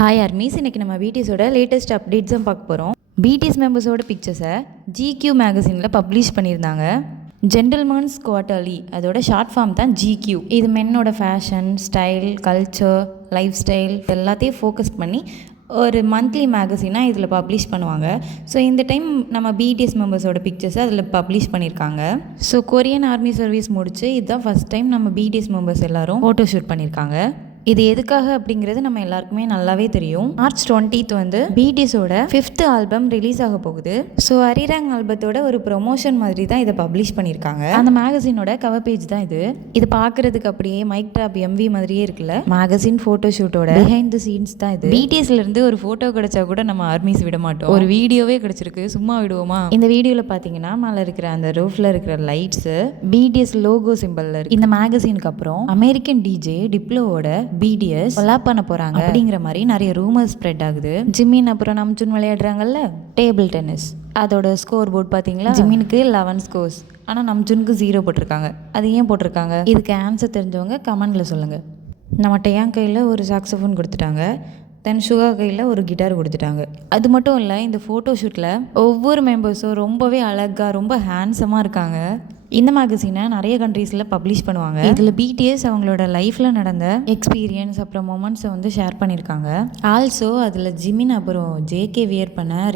Hi armies, இன்றைக்கி நம்ம பிடிஎஸோட latest அப்டேட்ஸும் பார்க்க போகிறோம். பிடிஎஸ் மெம்பர்ஸோட பிக்சர்ஸை GQ மேகசினில் பப்ளிஷ் பண்ணியிருந்தாங்க. ஜென்டில்மேன்ஸ் குவார்ட்டர்லி, அதோட ஷார்ட் ஃபார்ம் தான் GQ. இது மென்னோட fashion, style, culture, life style எல்லாத்தையும் ஃபோக்கஸ் பண்ணி ஒரு மந்த்லி மேகசினாக இதில் பப்ளிஷ் பண்ணுவாங்க. ஸோ இந்த டைம் நம்ம பிடிஎஸ் மெம்பர்ஸோட பிக்சர்ஸை அதில் பப்ளிஷ் பண்ணியிருக்காங்க. ஸோ கொரியன் ஆர்மி சர்வீஸ் முடிச்சு இதுதான் ஃபஸ்ட் டைம் நம்ம பிடிஎஸ் மெம்பர்ஸ் எல்லோரும் ஃபோட்டோ ஷூட் பண்ணியிருக்காங்க. இது எதுக்காக அப்படிங்கிறது நம்ம எல்லாருக்குமே நல்லாவே தெரியும். மார்ச் 20 வந்து பிடிஎஸோட 5th ஆல்பம் ரிலீஸ் ஆக போகுது. ஸோ அரிராங் ஆல்பத்தோட ஒரு ப்ரொமோஷன் மாதிரி தான் இதை பப்ளிஷ் பண்ணியிருக்காங்க. அந்த மேகசினோட கவர் பேஜ் தான் இது. இது பார்க்கறதுக்கு அப்படியே மைக் ட்ராப் MV மாதிரியே இருக்குல்ல. மேகசின் ஃபோட்டோ ஷூட்டோட பிஹைண்ட் தி சீன்ஸ் தான் இது. பிடிஎஸ்ல இருந்து ஒரு ஃபோட்டோ கிடைச்சா கூட நம்ம ஆர்மிஸ் விட மாட்டோம். ஒரு வீடியோவே கிடைச்சிருக்கு, சும்மா விடுவோமா? இந்த வீடியோவில் பார்த்தீங்கன்னா மேலே இருக்கிற அந்த ரூஃப்ல இருக்கிற லைட்ஸ் பிடிஎஸ் லோகோ சிம்பிள்ல இருக்கு. இந்த மேகசினுக்கு அப்புறம் அமெரிக்கன் DJ டிப்ளோவோட BTS கொலாப் பண்ண போறாங்க அப்படிங்கிற மாதிரி நிறைய ரூமர்ஸ் ஸ்ப்ரெட் ஆகுது. ஜிமின் அப்புறம் நம்ஜூன் விளையாடுறாங்கல்ல டேபிள் டென்னிஸ், அதோட ஸ்கோர் போர்ட் பார்த்தீங்களா? ஜிமினுக்கு 11 ஸ்கோர்ஸ், ஆனால் நம்ஜூனுக்கு 0 போட்டிருக்காங்க. அது ஏன் போட்டிருக்காங்க? இதுக்கு ஆன்சர் தெரிஞ்சவங்க கமெண்ட்ல சொல்லுங்க. நம்ம டேயாங் கையில் ஒரு சாக்ஸோஃபோன் கொடுத்துட்டாங்க, தென் சுகா கையில் ஒரு கிட்டார் கொடுத்துட்டாங்க. அது மட்டும் இல்லை, இந்த ஃபோட்டோ ஷூட்டில் ஒவ்வொரு மெம்பர்ஸும் ரொம்பவே அழகாக ரொம்ப ஹேண்ட்ஸமாக இருக்காங்க. இந்த மேகசினை நிறைய கண்ட்ரீஸில் பப்ளிஷ் பண்ணுவாங்க. இதில் BTS அவங்களோட லைஃப்பில் நடந்த எக்ஸ்பீரியன்ஸ் அப்புறம் மொமெண்ட்ஸை வந்து ஷேர் பண்ணியிருக்காங்க. ஆல்சோ அதில் ஜிமின் அப்புறம் JK வியர் பண்ண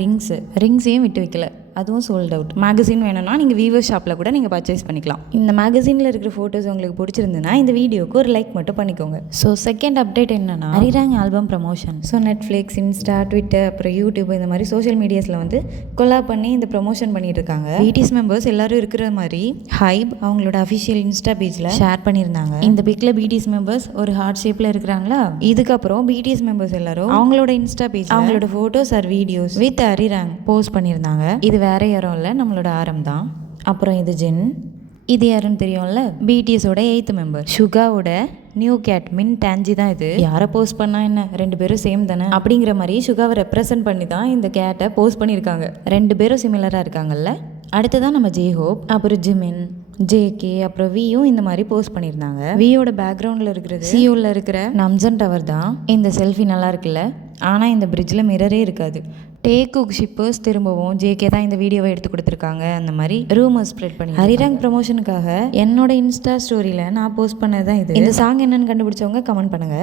ரிங்ஸையும் விட்டு வைக்கல, அதுவும் சோல்ட் அவுட். மேகசின் வேணும்னா நீங்கள் வீவர் ஷாப்பில் கூட நீங்கள் பர்ச்சேஸ் பண்ணிக்கலாம். இந்த மேகசினில் இருக்கிற ஃபோட்டோஸ் உங்களுக்கு பிடிச்சிருந்துன்னா இந்த வீடியோக்கு ஒரு லைக் மட்டும் பண்ணிக்கோங்க. ஸோ செகண்ட் அப்டேட் என்னன்னா, Arirang album promotion. So Netflix, Insta, Twitter, அப்புறம் யூடியூப் இந்த மாதிரி சோஷியல் மீடியாஸில் வந்து கொலாப் பண்ணி இந்த ப்ரமோஷன் பண்ணிட்டு இருக்காங்க. BTS மெம்பர்ஸ் எல்லாரும் இருக்கிற மாதிரி ஹைப் அவங்களோட அஃபிஷியல் இன்ஸ்டா பேஜில் ஷேர் பண்ணியிருந்தாங்க. இந்த பிக்ல BTS மெம்பர்ஸ் ஒரு ஹார்ட் ஷேப்பில் இருக்கிறாங்களா. இதுக்கப்புறம் BTS மெம்பர்ஸ் எல்லாரும் அவங்களோட இன்ஸ்டா பேஜ் அவங்களோட photos or videos with Arirang post பண்ணியிருந்தாங்க. இது வேற யாரும் இல்லை, நம்மளோட ஆரம் தான். அப்புறம் இது ஜின், இது யாருன்னு தெரியும்ல, BTSோட 8th மெம்பர். சுகாவோட நியூ கேட் மின் டான்ஜி தான் இது. யாரை போஸ்ட் பண்ணா என்ன, 2 பேரும் சேம் தானே அப்படிங்கிற மாதிரி சுகாவை ரெப்ரசன்ட் பண்ணி தான் இந்த கேட்டை போஸ்ட் பண்ணியிருக்காங்க. 2 பேரும் சிமிலராக இருக்காங்கல்ல. அடுத்ததான் நம்ம J-Hope, அப்புறம் ஜிமின், JK, அப்புறம் வியும் இந்த மாதிரி போஸ்ட் பண்ணியிருந்தாங்க. வியோட பேக்ரவுண்டில் இருக்கிறது சியோவில் இருக்கிற நம்ஜன் டவர் தான். இந்த செல்ஃபி நல்லா இருக்குல்ல, ஆனால் இந்த பிரிட்ஜில் மிரரே இருக்காது. டேகுக் ஷிப்பர்ஸ் திரும்பவும் JK தான் இந்த வீடியோவை எடுத்து கொடுத்துருக்காங்க. அந்த மாதிரி ரூமர் ஸ்ப்ரெட் பண்ணி அரிராங் ப்ரமோஷனுக்காக என்னோட இன்ஸ்டா ஸ்டோரியில் நான் போஸ்ட் பண்ணது தான் இது. இந்த சாங் என்னன்னு கண்டுபிடிச்சவங்க கமெண்ட் பண்ணுங்க.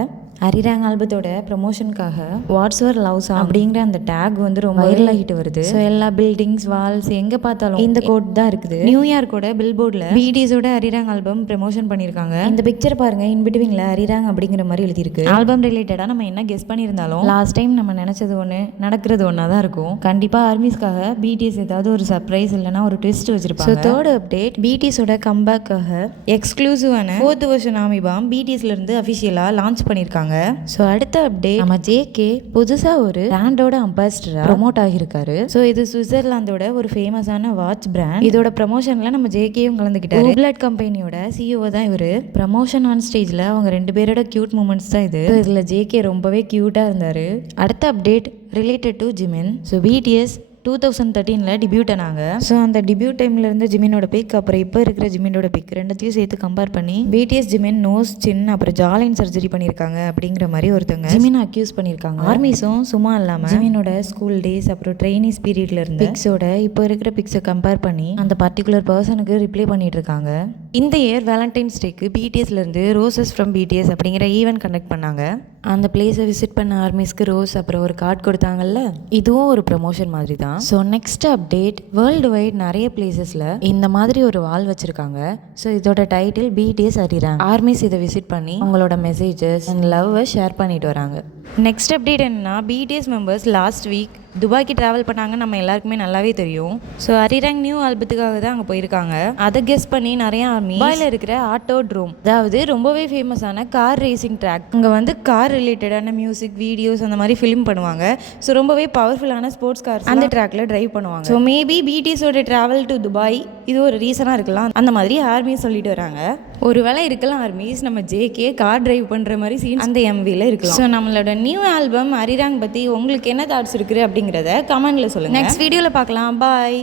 அரிராங் ஆல்பத்தோட ப்ரமோஷனுக்காக வாட்ஸ் யுவர் லவ் சாங் அப்படிங்கிற அந்த டேக் வந்து ரொம்ப வைரல் ஆகிட்டு வருது. ஸோ எல்லா பில்டிங்ஸ், வால்ஸ் எங்கே பார்த்தாலும் இந்த கோட் தான் இருக்குது. நியூயார்க்கோட பில்போர்டில் BTSோட அரிராங் ஆல்பம் ப்ரமோஷன் பண்ணியிருக்காங்க. இந்த பிக்சர் பாருங்க, இன்பிட்வீனில் அரிராங் அப்படிங்கிற மாதிரி எழுதியிருக்கு. ஆல்பம் ரிலேட்டடாக நம்ம என்ன கெஸ் பண்ணியிருந்தாலும் லாஸ்ட் டைம் நம்ம நினச்சது ஒன்று நடக்கிறது ஒன்றா தான் இருக்கும். கண்டிப்பாக ஆர்மிஸ்க்காக BTS ஏதாவது ஒரு சர்ப்ரைஸ் இல்லைனா ஒரு ட்விஸ்ட் வச்சிருப்பாங்க. ஸோ தேர்ட் அப்டேட், BTSோட கம்பேக்காக எக்ஸ்க்ளூசிவான 4th வெர்ஷன் ஆர்மி பாம் BTSல இருந்து அஃபிஷியலாக லான்ச் பண்ணியிருக்காங்க. ஸோ அடுத்த அப்டேட், நம்ம JK புதுசாக ஒரு பிராண்டோட அம்பாசிடரா ப்ரமோட் ஆகியிருக்காரு. ஸோ இது சுவிட்சர்லாந்தோட ஒரு ஃபேமஸான வாட்ச் பிராண்ட். இதோட ப்ரமோஷனில் நம்ம JKயும் கலந்துக்கிட்டாரு. ஊப்லட் கம்பெனியோட CEO தான் இவர். ப்ரமோஷன் ஆன் ஸ்டேஜில் அவங்க 2 பேரோட கியூட் மூமெண்ட்ஸ் தான் இது. இதில் JK ரொம்பவே க்யூட்டாக இருந்தார். அடுத்த update related to Jimin. So BTS 2013 debut ஆனாங்க. ஸோ அந்த டிபியூட் டைம்ல இருந்து ஜிமினோட பிக், அப்புறம் இப்போ இருக்கிற ஜிமினோட பிக் ரெண்டுத்தையும் சேர்த்து கம்பேர் பண்ணி BTS ஜிமின் நோஸ், சின், அப்புறம் ஜாலைன் சர்ஜரி பண்ணியிருக்காங்க அப்படிங்கிற மாதிரி ஒருத்தங்க ஜிமினை அக்யூஸ் பண்ணியிருக்காங்க. ஆர்மிஸும் சும்மா இல்லாமல் ஜிமினோட ஸ்கூல் டேஸ் அப்புறம் ட்ரெயினிஸ் பீரியட்ல இருந்து பிக்ஸோட இப்போ இருக்கிற பிக்ஸை கம்பேர் பண்ணி அந்த பர்டிகுலர் பர்சனுக்கு ரிப்ளை பண்ணிட்டு இருக்காங்க. இந்த இயர் வேலண்டைன்ஸ் டேக்கு BTSல இருந்து ரோசஸ் ஃப்ரம் BTS அப்படிங்கிற ஈவென்ட் கண்டக்ட் பண்ணாங்க. அந்த பிளேஸை விசிட் பண்ண ஆர்மிஸ்க்கு ரோஸ் அப்புறம் ஒரு கார்டு கொடுத்தாங்கல்ல, இதுவும் ஒரு ப்ரமோஷன் மாதிரி தான். So next update, world wide நிறைய பிளேசஸில் இந்த மாதிரி ஒரு வால் வச்சுருக்காங்க. ஸோ இதோட டைட்டில் BTS அரிராங். ஆர்மிஸ் இதை விசிட் பண்ணி அவங்களோட மெசேஜஸ் அண்ட் லவ்வை ஷேர் பண்ணிட்டு வராங்க. நெக்ஸ்ட் அப்டேட் என்னன்னா, BTS மெம்பர்ஸ் லாஸ்ட் வீக் துபாய்க்கு ட்ராவல் பண்ணாங்க, நம்ம எல்லாருக்குமே நல்லாவே தெரியும். ஸோ அரிராங் நியூ ஆல்பத்துக்காக தான் அங்கே போயிருக்காங்க. அதை கெஸ் பண்ணி நிறைய ஆர்மி துபாயில் இருக்கிற ஆட்டோட்ரோம், அதாவது ரொம்பவே ஃபேமஸான கார் ரேசிங் ட்ராக், அங்கே வந்து கார் ரிலேட்டடான மியூசிக், வீடியோஸ் அந்த மாதிரி ஃபிலிம் பண்ணுவாங்க. ஸோ ரொம்பவே பவர்ஃபுல்லான ஸ்போர்ட்ஸ் கார்ஸ் அந்த ட்ராக்ல டிரைவ் பண்ணுவாங்க. ஸோ மேபி BTSோட ட்ராவல் டு துபாய் இது ஒரு ரீசனாக இருக்கலாம். அந்த மாதிரி ஆர்மி சொல்லிட்டு வராங்க. ஒருவேளை இருக்கலாம் ஆர்மிஸ் நம்ம JK கார் டிரைவ் பண்ணுற மாதிரி சீன் அந்த MVல இருக்கலாம். ஸோ நம்மளோட நியூ ஆல்பம் அரிராங் பற்றி உங்களுக்கு என்ன தாட்ஸ் இருக்குது அப்படிங்கிறத கமெண்ட்ல சொல்லுங்கள். நெக்ஸ்ட் வீடியோவில் பார்க்கலாம். பாய்.